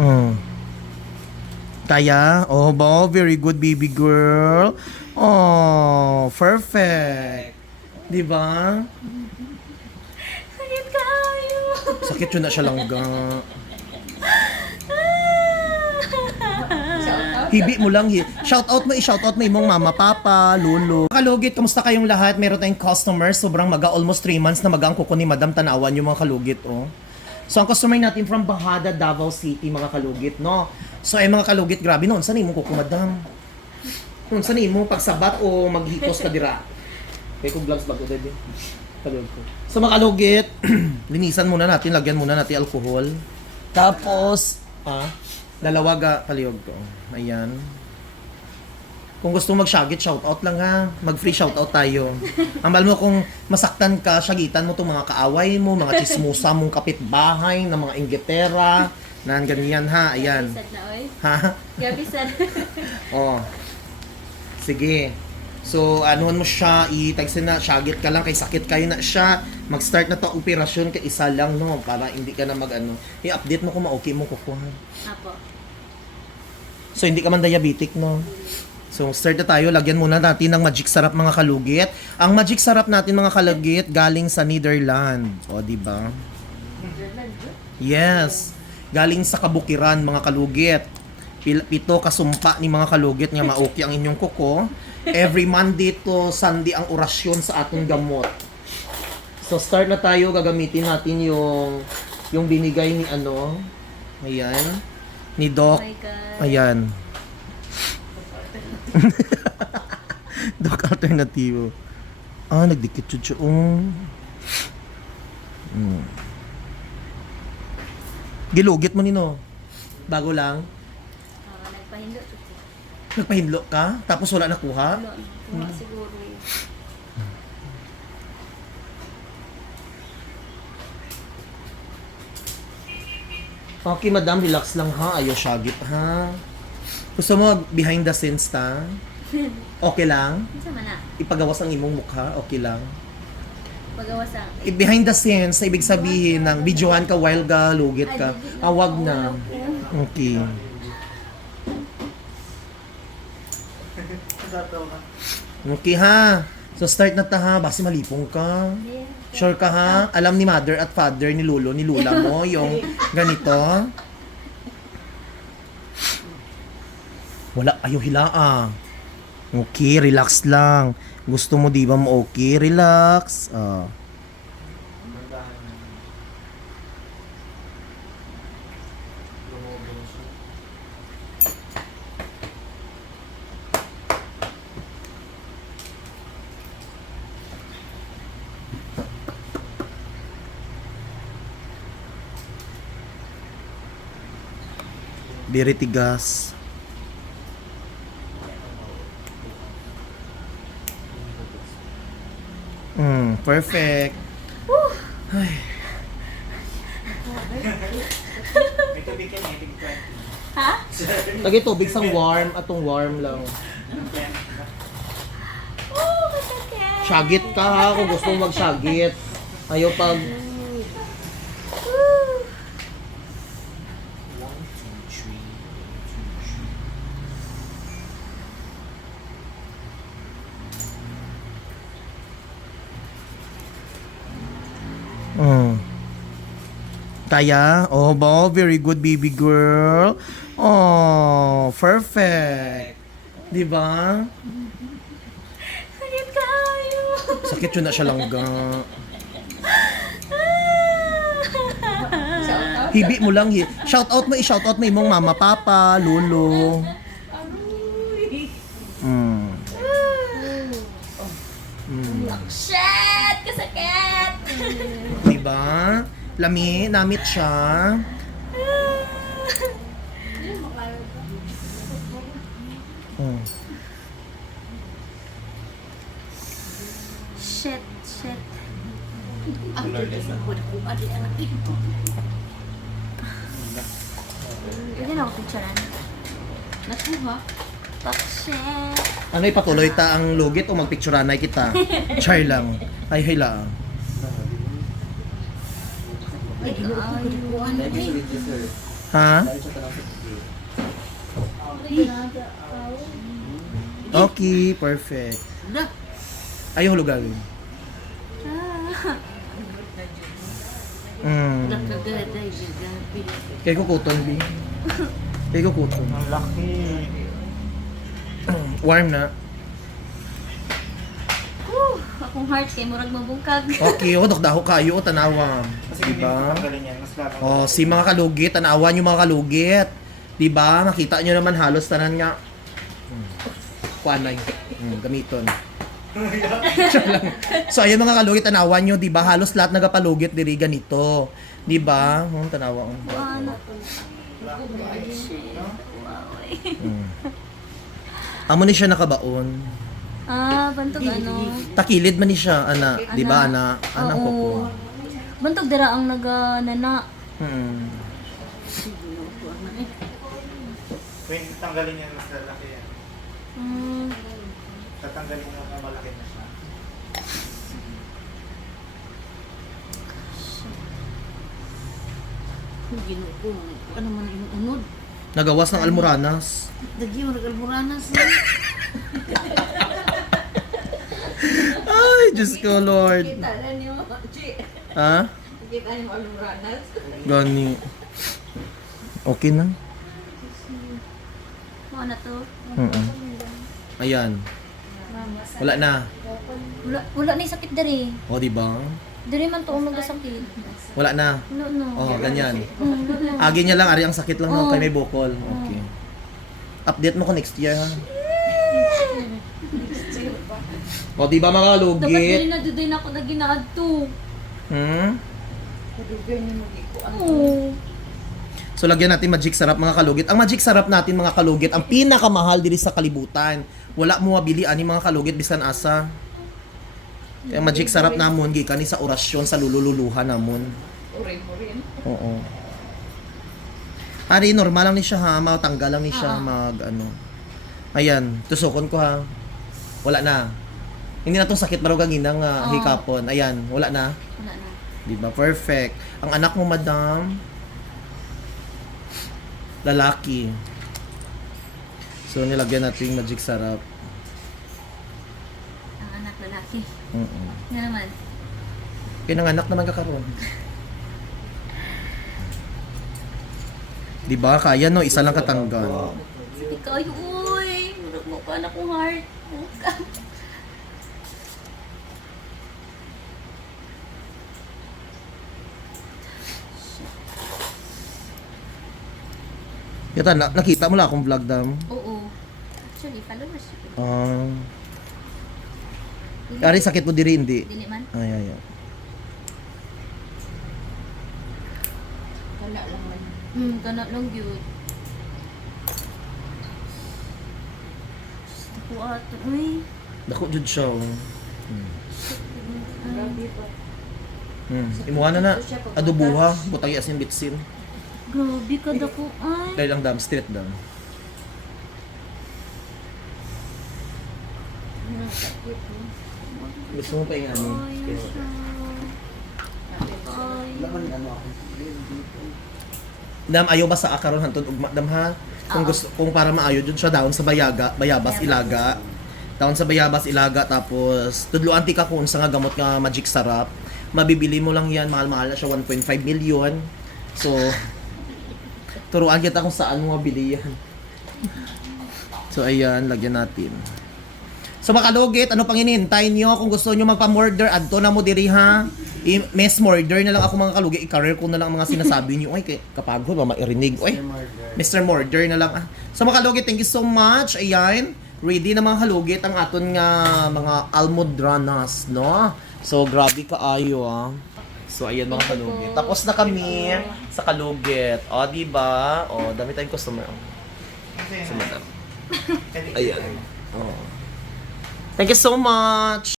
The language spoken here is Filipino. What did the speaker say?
Mm. Kaya? Oh, ba? Very good, baby girl. Oh, perfect. Di ba? Sakit kayo. Sakit yun na siya langga. Hibi mo lang. hi- Shout out mo, i-shout out mo imong mama, papa, lolo. Kalugit, kamusta kayong lahat? Meron tayong customers. Sobrang maga, almost 3 months na maga ang kuko ni Madam Tanawan yung mga kalugit, oh. So, ang customer natin from Bahada, Davao City, mga kalugit, no? So, ay mga kalugit, grabe noon. Saan imong kuko, Madam? Noon, saan imong pagsabat o maghipos ka dira? Kaya kong gloves bago, daddy. Kalugit ko. So, mga kalugit, linisan muna natin, lagyan muna natin alcohol. Tapos, ah, dalawa ga kaliyog ko. Ayan. Kung gusto mo mag-shagit, shoutout lang ha. Mag-free shoutout tayo. Ambal mo kung masaktan ka, shagitan mo itong mga kaaway mo, mga chismusa mong kapitbahay, na mga ingetera, na ganyan ha. Ayan. Sad na, oy. Ha? Gabi sad. Oh. Sige. So, anuhan mo siya, i-tagsin na, shagit ka lang, kay sakit kayo na siya. Mag-start na to operasyon, kay isa lang, no, para hindi ka na mag-ano. I-update mo kung ma-okay mo kukuha. Apo. So, hindi ka man diabetic, no? So, start na tayo. Lagyan muna natin ng magic sarap mga kalugit. Ang magic sarap natin mga kalugit galing sa Netherlands. O, di ba? Yes. Galing sa kabukiran mga kalugit. Pito kasumpa ni mga kalugit nga maoki ang inyong kuko. Every Monday to Sunday ang orasyon sa atong gamot. So start na tayo, gagamitin natin yung yung binigay ni ano. Ayan. Ni Oh Doc. God. Ayan. Doc alternativo. Ah, nagdikit yun siya. Oh. Hmm. Gilugit mo nino. Bago lang. Ah, nagpahindot. Nagpahindlo ka, tapos wala nakuha. Ano, kuha siguro. Okay, madam, relax lang ha. Ayaw shagit ha. Gusto mo behind the scenes ta? Okay lang? Ano man na? Ipagawas ang imong mukha? Okay lang? Pagawa sa... I- behind the scenes, sa ibig sabihin ng videohan ka while ka, lugit ka. Ah, wag na. Okay. Okay ha. So start na ta ha. Basi malipong ka. Sure ka ha? Alam ni mother at father ni Lolo, ni Lula mo, yung ganito. Wala, ayaw hilaan. Okay, relax lang. Gusto mo di ba mo okay? Relax. Ah. Very tigas. Perfect. Ay. Ha? Lagi tubig sang warm, atong warm lang. Oh, masakit. Shagit ka ha kung gusto mo mag-shagit. Ayaw pag... Mm. Kaya? Oh, ba? Very good, baby girl. Oh, perfect. Di ba? Sakit kayo. Sakit yun na siya langga. Hibi mo lang. Hi- shout out mo, i-shout out mo imong mama, papa, lolo. Mm. Mm. Shit! Kasakit! Lami, namit siya. Mm. Shit, shit. Pwede na ako picturean. Nakuha. Fuck shit. Ano ipatuloy ta ang lugit o magpicturanay kita? Char lang. Ay, hila. Ha? Okay, perfect. Ayaw hulugawin. Mm. Kaya ko kuton, B. Kaya ko kuton. Ang laki. Warm na. Akong heart kay murag mabungkag. Okay, o, dakdaho kayo, o, tanawa. Kasi hindi Diba? yan. Mas lalang. Oh, si mga kalugit, tanawan yung mga kalugit. 'Di ba? Makita nyo naman halos tanan nga. Hmm. Kuanay. Hmm, gamiton. So ayun mga kalugit, tanawan nyo, 'di ba? Halos lahat nagapalugit diri ganito. 'Di ba? Hmm, tanawa. oh. Wow. eh. Hmm. Amo ni siya nakabaon. Ah, bantog ano? Takilid man ni siya, ana, 'di ba, ana? Ana ko po. Oo. Bantog dira ang naga nana. Hmm. Kung tanggalin yan, mas lalaki yan. Hmm. Tatanggalin mo na malaki na siya. Ginoo ko. Ano man yung unod? Nagawas ng almoranas. Dagi mo nag-alburanas. Ay, Diyos ko, Lord. Kita na niyo. Ha? Kita niyo alburanas. Gani. Okay na. Ano na to? Mm Ayan. Wala na. Wala, wala na yung sakit diri. O, di ba? Diri man to ang nagasakit. Wala na. Wala no. Oh, ganyan. Na. Agi niya lang, ari ang sakit lang no, kay may bukol. Okay. Update mo ko next year, ha? O, di ba mga Dapat kalugit? na dudin ako na ginaad to. Hmm? Oo. So, lagyan natin magic sarap mga kalugit. Ang magic sarap natin mga kalugit, ang pinakamahal diri sa kalibutan. Wala mo mabili ani mga kalugit bisan asa. Kaya magic sarap namon gikan ni sa orasyon sa lulululuhan namon. Oo. Ari, normal lang ni siya ha. Matanggal lang ni siya. Oo. Mag, ano. Ayan. Tusukon ko ha. Wala na. Hindi na itong sakit marog ang inang uh, Oo. hikapon. Ayan. Wala na. Wala na. Di ba? Perfect. Ang anak mo, madam, lalaki. So, nilagyan natin yung magic sarap. Ang anak lalaki. Mm-mm. Nga naman. Kaya ng anak naman kakaroon. Di ba? Kaya no, isa lang katanggal. Ikaw, ay, uy. Murag mo pa na kong heart. Yata, na- nakita mo lang akong vlog dam. Oo. Actually, followers. Ah. Ari, sakit mo diri, hindi. Dili man. Ay, ay, ay. Wala lang man. Hmm, kana lang yun. Ako ato, uy. Dako jud siya, oh. Hmm. Imuha na na. Adobuha. Butang asin bitsin. Grabe ka dako, ay. Dahil lang dam, straight dam. Gusto mo pa yung ano? Ay. Ay. Dam, ayaw ba sa akaron hantod ugma dam ha? Kung Oo. gusto kung para maayo jud siya down sa bayaga, bayabas ilaga. Down sa bayabas ilaga tapos tudloan ti ka kung sa nga gamot nga magic sarap. Mabibili mo lang yan, mahal-mahal na siya 1.5 million. So turuan kita kung saan mo mabili yan. So ayan, lagyan natin. So makalugit, ano pang inihintay nyo? Kung gusto nyo magpa-murder, adto na mo diri ha. I- mes murder na lang ako mga kalugit. I-career ko na lang ang mga sinasabi nyo. Ay, kay- kapagod, ba mairinig. Ay, Mr. Murder na lang. ah. So mga kalugit, thank you so much. Ayan, ready na mga kalugit ang aton nga mga almodranas, no? So grabe ka ayo ah. So ayan mga kalugit. Tapos na kami sa kalugit. O, di ba? O, dami tayong customer. So, madam. Ayan. Oh. Thank you so much.